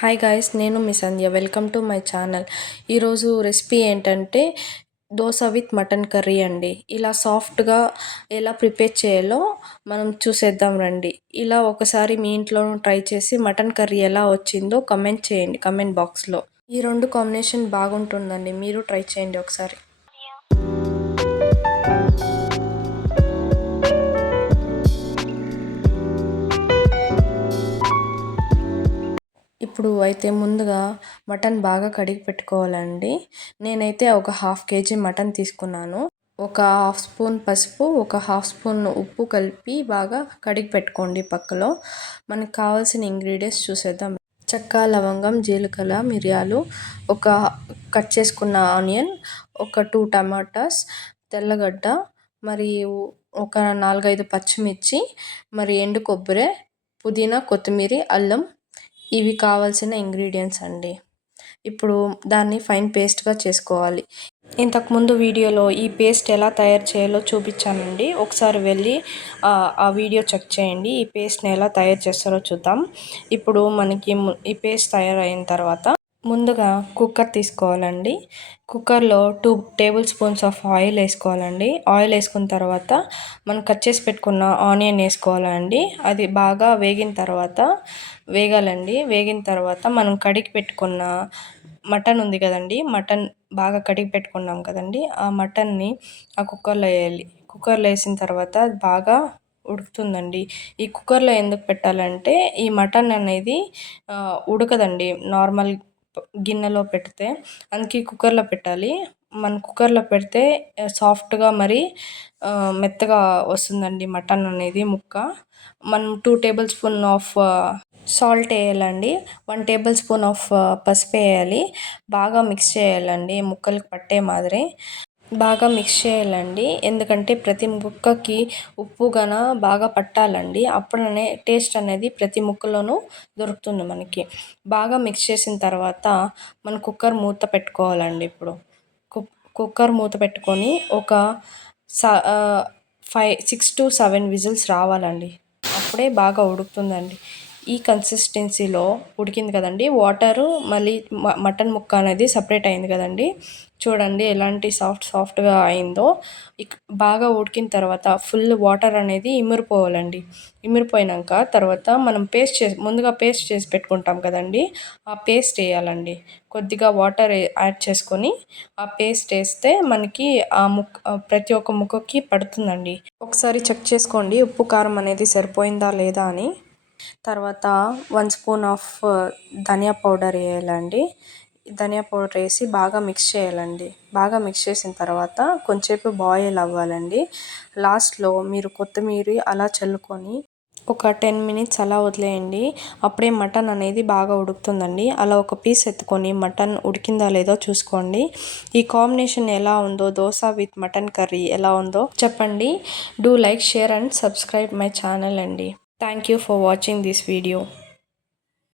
Hi guys, నేను మీ Sandhya. Welcome to my channel. ఈరోజు రెసిపీ ఏంటంటే దోశ విత్ మటన్ కర్రీ అండి. ఇలా సాఫ్ట్గా ఎలా ప్రిపేర్ చేయాలో మనం చూసేద్దాం రండి. ఇలా ఒకసారి మీ ఇంట్లో ట్రై చేసి మటన్ కర్రీ ఎలా వచ్చిందో కమెంట్ చేయండి కమెంట్ బాక్స్లో. ఈ రెండు కాంబినేషన్ బాగుంటుందండి, మీరు ట్రై చేయండి ఒకసారి. ఇప్పుడు అయితే ముందుగా మటన్ బాగా కడిగి పెట్టుకోవాలండి. నేనైతే ఒక 1/2 kg మటన్ తీసుకున్నాను. ఒక 1/2 స్పూన్ పసుపు, ఒక 1/2 స్పూన్ ఉప్పు కలిపి బాగా కడిగి పెట్టుకోండి పక్కలో. మనకు కావాల్సిన ఇంగ్రీడియంట్స్ చూసేద్దాం. చెక్క, లవంగం, జీలకర్ర, మిరియాలు, ఒక కట్ చేసుకున్న ఆనియన్, ఒక 2 టమాటాస్, తెల్లగడ్డ, మరియు ఒక 4-5 పచ్చిమిర్చి, మరి ఎండు కొబ్బరి, పుదీనా, కొత్తిమీర, అల్లం. ఇవి కావాల్సిన ఇంగ్రీడియంట్స్ అండి. ఇప్పుడు దాన్ని ఫైన్ పేస్ట్గా చేసుకోవాలి. ఇంతకుముందు వీడియోలో ఈ పేస్ట్ ఎలా తయారు చేయాలో చూపించానండి. ఒకసారి వెళ్ళి ఆ వీడియో చెక్ చేయండి. ఈ పేస్ట్ని ఎలా తయారు చేస్తారో చూద్దాం. ఇప్పుడు మనకి ఈ పేస్ట్ తయారైన తర్వాత ముందుగా కుక్కర్ తీసుకోవాలండి. కుక్కర్లో 2 టేబుల్ స్పూన్స్ ఆఫ్ ఆయిల్ వేసుకోవాలండి. ఆయిల్ వేసుకున్న తర్వాత మనం కట్ చేసి పెట్టుకున్న ఆనియన్ వేసుకోవాలండి. అది బాగా వేగిన తర్వాత వేగిన తర్వాత మనం కడిగి పెట్టుకున్న మటన్ ఉంది కదండి, మటన్ బాగా కడిగి పెట్టుకున్నాం కదండి, ఆ మటన్ని ఆ కుక్కర్లో వేయాలి. కుక్కర్లో వేసిన తర్వాత బాగా ఉడుకుతుందండి. ఈ కుక్కర్లో ఎందుకు పెట్టాలంటే ఈ మటన్ అనేది ఉడకదండి నార్మల్ గిన్నెలో పెడితే, అందుకే కుక్కర్లో పెట్టాలి. మనం కుక్కర్లో పెడితే సాఫ్ట్గా మరి మెత్తగా వస్తుందండి మటన్ అనేది ముక్క. మనం 2 టేబుల్ స్పూన్ ఆఫ్ సాల్ట్ వేయాలండి. 1 టేబుల్ స్పూన్ ఆఫ్ పసుపు వేయాలి. బాగా మిక్స్ చేయాలండి, ముక్కలకు పట్టే మాదిరి బాగా మిక్స్ చేయాలండి. ఎందుకంటే ప్రతి ముక్కకి ఉప్పు గన బాగా పట్టాలండి. అప్పుడనే టేస్ట్ అనేది ప్రతి ముక్కలోనూ దొరుకుతుంది మనకి. బాగా మిక్స్ చేసిన తర్వాత మనం కుక్కర్ మూత పెట్టుకోవాలండి. ఇప్పుడు కుక్కర్ మూత పెట్టుకొని ఒక 6 to 7 విజిల్స్ రావాలండి. అప్పుడే బాగా ఉడుకుతుందండి. ఈ కన్సిస్టెన్సీలో ఉడికింది కదండి, వాటరు మళ్ళీ మటన్ ముక్క అనేది సపరేట్ అయింది కదండి. చూడండి ఎలాంటి సాఫ్ట్గా అయిందో. బాగా ఉడికిన తర్వాత ఫుల్ వాటర్ అనేది ఇమిరిపోవాలండి. ఇమిరిపోయినాక తర్వాత మనం ముందుగా పేస్ట్ చేసి పెట్టుకుంటాం కదండి, ఆ పేస్ట్ వేయాలండి. కొద్దిగా వాటర్ యాడ్ చేసుకొని ఆ పేస్ట్ వేస్తే మనకి ఆ ప్రతి ఒక్క ముక్కకి పడుతుందండి. ఒకసారి చెక్ చేసుకోండి ఉప్పు కారం అనేది సరిపోయిందా లేదా అని. తర్వాత 1 స్పూన్ ఆఫ్ ధనియా పౌడర్ వేయాలండి. ధనియా పౌడర్ వేసి బాగా మిక్స్ చేయాలండి. బాగా మిక్స్ చేసిన తర్వాత కొంచెంసేపు బాయిల్ అవ్వాలండి. లాస్ట్లో మీరు కొత్తిమీర అలా చల్లుకొని ఒక 10 మినిట్స్ అలా వదిలేయండి. అప్పుడే మటన్ అనేది బాగా ఉడుకుతుందండి. అలా ఒక పీస్ ఎత్తుకొని మటన్ ఉడికిందా లేదో చూసుకోండి. ఈ కాంబినేషన్ ఎలా ఉందో, దోశ విత్ మటన్ కర్రీ ఎలా ఉందో చెప్పండి. Do like, share and subscribe my channel అండి. Thank you for watching this video.